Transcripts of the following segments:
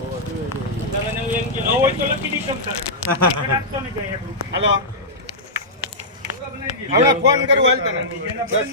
Hello हमरा phone करू हल तना बस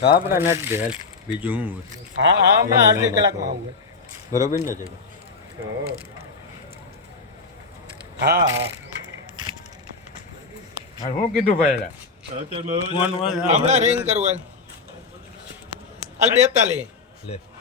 का अपना नेट देल बिजू हां हां मैं आधे कलाक में आऊंगा बरोबर ना जाएगा हां हां हां हूं किदू पहला फोन हमरा रिंग करू हल अल बेताली ले, ले।